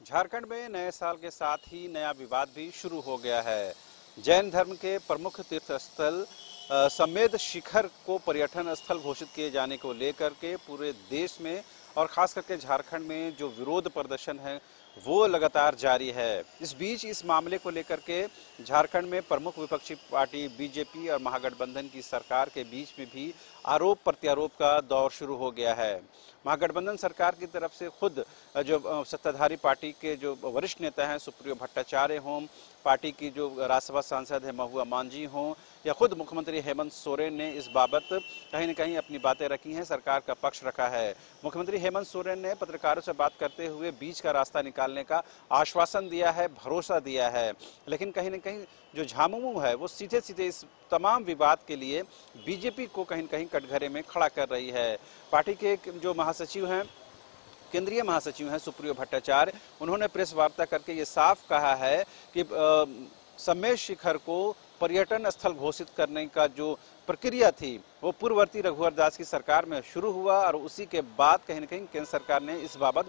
झारखंड में नए साल के साथ ही नया विवाद भी शुरू हो गया है। जैन धर्म के प्रमुख तीर्थ स्थल समेध शिखर को पर्यटन स्थल घोषित किए जाने को लेकर के पूरे देश में और खास करके झारखंड में जो विरोध प्रदर्शन है वो लगातार जारी है। इस बीच इस मामले को लेकर के झारखंड में प्रमुख विपक्षी पार्टी बीजेपी और महागठबंधन की सरकार के बीच में भी आरोप प्रत्यारोप का दौर शुरू हो गया है। महागठबंधन सरकार की तरफ से खुद जो सत्ताधारी पार्टी के जो वरिष्ठ नेता हैं सुप्रियो भट्टाचार्य हों, पार्टी की जो राज्यसभा सांसद है महुआ मांझी हों या खुद मुख्यमंत्री हेमंत सोरेन ने इस बाबत कहीं न कहीं अपनी बातें रखी हैं, सरकार का पक्ष रखा है। मुख्यमंत्री हेमंत सोरेन ने पत्रकारों से बात करते हुए बीच का रास्ता निकालने का आश्वासन दिया है, भरोसा दिया है, लेकिन कहीं न कहीं जो झामुमो है वो सीधे सीधे इस तमाम विवाद के लिए बीजेपी को कहीं न कहीं कटघरे में खड़ा कर रही है। पार्टी के जो महासचिव हैं, केंद्रीय महासचिव हैं सुप्रियो भट्टाचार्य, उन्होंने प्रेस वार्ता करके ये साफ कहा है कि समेध शिखर को पर्यटन स्थल घोषित करने का जो प्रक्रिया थी वो पूर्ववर्ती रघुवर दास की सरकार में शुरू हुआ और उसी के बाद कहीं न कहीं केंद्र सरकार ने इस बाबत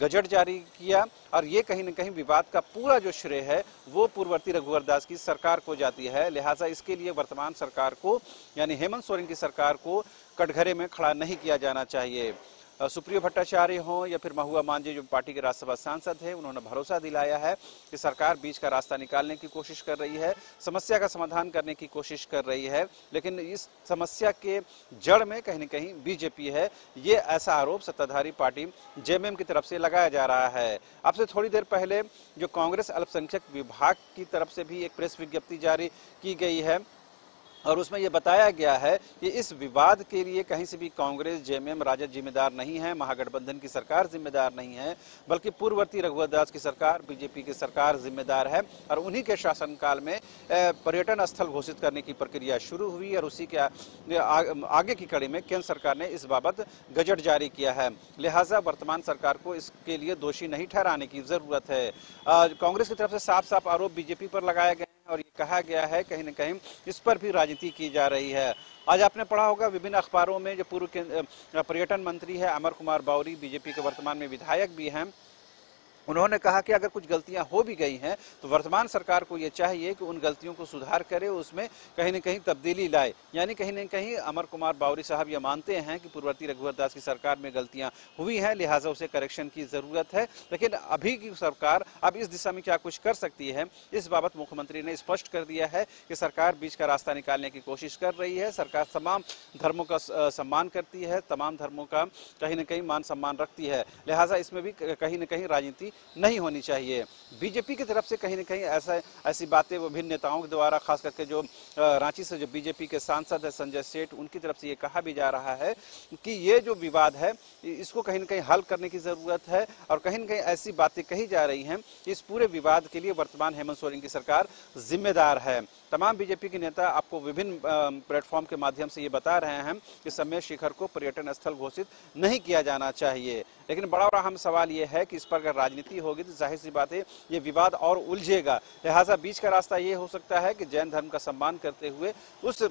गजट जारी किया और ये कहीं न कहीं विवाद का पूरा जो श्रेय है वो पूर्ववर्ती रघुवर दास की सरकार को जाती है। लिहाजा इसके लिए वर्तमान सरकार को यानी हेमंत सोरेन की सरकार को कटघरे में खड़ा नहीं किया जाना चाहिए। सुप्रियो भट्टाचार्य हों या फिर महुआ मांझी जो पार्टी के राज्यसभा सांसद हैं, उन्होंने भरोसा दिलाया है कि सरकार बीच का रास्ता निकालने की कोशिश कर रही है, समस्या का समाधान करने की कोशिश कर रही है, लेकिन इस समस्या के जड़ में कहीं न कहीं बीजेपी है। ये ऐसा आरोप सत्ताधारी पार्टी जेएमएम की तरफ से लगाया जा रहा है। अब से थोड़ी देर पहले जो कांग्रेस अल्पसंख्यक विभाग की तरफ से भी एक प्रेस विज्ञप्ति जारी की गई है और उसमें यह बताया गया है कि इस विवाद के लिए कहीं से भी कांग्रेस, जेएमएम, राजद जिम्मेदार नहीं है, महागठबंधन की सरकार जिम्मेदार नहीं है, बल्कि पूर्ववर्ती रघुवर दास की सरकार, बीजेपी की सरकार जिम्मेदार है। और उन्हीं के शासनकाल में पर्यटन स्थल घोषित करने की प्रक्रिया शुरू हुई और उसी के आगे की कड़ी में केंद्र सरकार ने इस बाबत गजट जारी किया है। लिहाजा वर्तमान सरकार को इसके लिए दोषी नहीं ठहराने की जरूरत है। कांग्रेस की तरफ से साफ साफ आरोप बीजेपी पर लगाया गया और ये कहा गया है कहीं न कहीं इस पर भी राजनीति की जा रही है। आज आपने पढ़ा होगा विभिन्न अखबारों में जो पूर्व पर्यटन मंत्री है अमर कुमार बावरी, बीजेपी के वर्तमान में विधायक भी हैं, उन्होंने कहा कि अगर कुछ गलतियां हो भी गई हैं तो वर्तमान सरकार को ये चाहिए कि उन गलतियों को सुधार करे, उसमें कहीं न कहीं तब्दीली लाए। यानी कहीं न कहीं अमर कुमार बावरी साहब ये मानते हैं कि पूर्ववर्ती रघुवर दास की सरकार में गलतियां हुई हैं, लिहाजा उसे करेक्शन की ज़रूरत है। लेकिन अभी की सरकार अब इस दिशा में क्या कुछ कर सकती है, इस बाबत मुख्यमंत्री ने स्पष्ट कर दिया है कि सरकार बीच का रास्ता निकालने की कोशिश कर रही है। सरकार तमाम धर्मों का सम्मान करती है, तमाम धर्मों का कहीं न कहीं मान सम्मान रखती है, लिहाजा इसमें भी कहीं न कहीं राजनीति नहीं होनी चाहिए। बीजेपी की तरफ से कहीं न कहीं ऐसी बातें विभिन्न नेताओं के द्वारा, खास करके जो रांची से जो बीजेपी के सांसद है संजय सेठ, उनकी तरफ से ये कहा भी जा रहा है कि ये जो विवाद है इसको कहीं न कहीं हल करने की ज़रूरत है और कहीं न कहीं ऐसी बातें कही जा रही हैं कि इस पूरे विवाद के लिए वर्तमान हेमंत सोरेन की सरकार जिम्मेदार है। तमाम बीजेपी के नेता आपको विभिन्न प्लेटफॉर्म के माध्यम से ये बता रहे हैं कि समेध शिखर को पर्यटन स्थल घोषित नहीं किया जाना चाहिए, लेकिन बड़ा और अहम सवाल ये है कि इस पर अगर राजनीति होगी तो जाहिर सी बात है ये विवाद और उलझेगा। लिहाजा बीच का रास्ता ये हो सकता है कि जैन धर्म का सम्मान करते हुए उस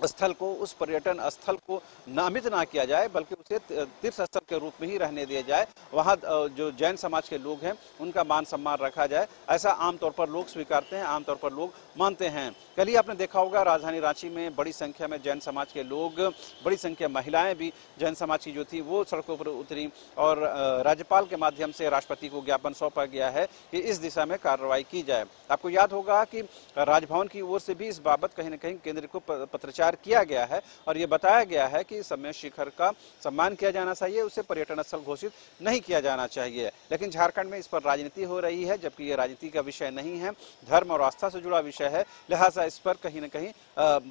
स्थल को, उस पर्यटन स्थल को नामित ना किया जाए, बल्कि उसे तीर्थ स्थल के रूप में ही रहने दिया जाए। वहाँ जो जैन समाज के लोग हैं उनका मान सम्मान रखा जाए, ऐसा आमतौर पर लोग स्वीकारते हैं, आमतौर पर लोग मानते हैं। कल ही आपने देखा होगा राजधानी रांची में बड़ी संख्या में जैन समाज के लोग, बड़ी संख्या महिलाएं भी जैन समाज की जो थी वो सड़कों पर उतरी और राज्यपाल के माध्यम से राष्ट्रपति को ज्ञापन सौंपा गया है कि इस दिशा में कार्रवाई की जाए। आपको याद होगा कि राजभवन की ओर से भी इस बाबत कहीं न कहीं केंद्र को पत्राचार किया गया है और ये बताया गया है कि समेध शिखर का सम्मान किया जाना चाहिए, उसे पर्यटन स्थल घोषित नहीं किया जाना चाहिए। लेकिन झारखंड में इस पर राजनीति हो रही है, जबकि ये राजनीति का विषय नहीं है, धर्म और आस्था से जुड़ा विषय है। लिहाजा इस पर कहीं न कहीं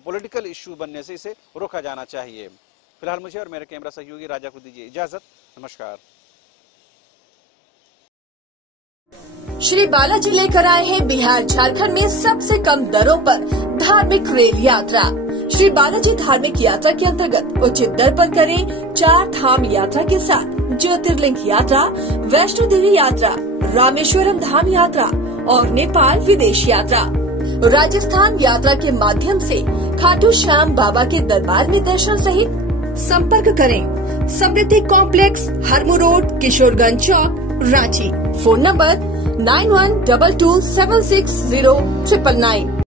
पॉलिटिकल इश्यू बनने से इसे रोका जाना चाहिए। फिलहाल मुझे और मेरे कैमरा सहयोगी राजा को दीजिए इजाजत। नमस्कार। श्री बालाजी लेकर आए हैं बिहार झारखंड में सबसे कम दरों पर धार्मिक रेल यात्रा। श्री बालाजी धार्मिक यात्रा के अंतर्गत उचित दर पर करें 4 धाम यात्रा के साथ ज्योतिर्लिंग यात्रा, वैष्णो देवी यात्रा, रामेश्वरम धाम यात्रा और नेपाल विदेश यात्रा। राजस्थान यात्रा के माध्यम से खाटू श्याम बाबा के दरबार में दर्शन सहित संपर्क करें। समृद्धि कॉम्प्लेक्स, हरमू रोड, किशोरगंज चौक, रांची। Phone number 9122760999।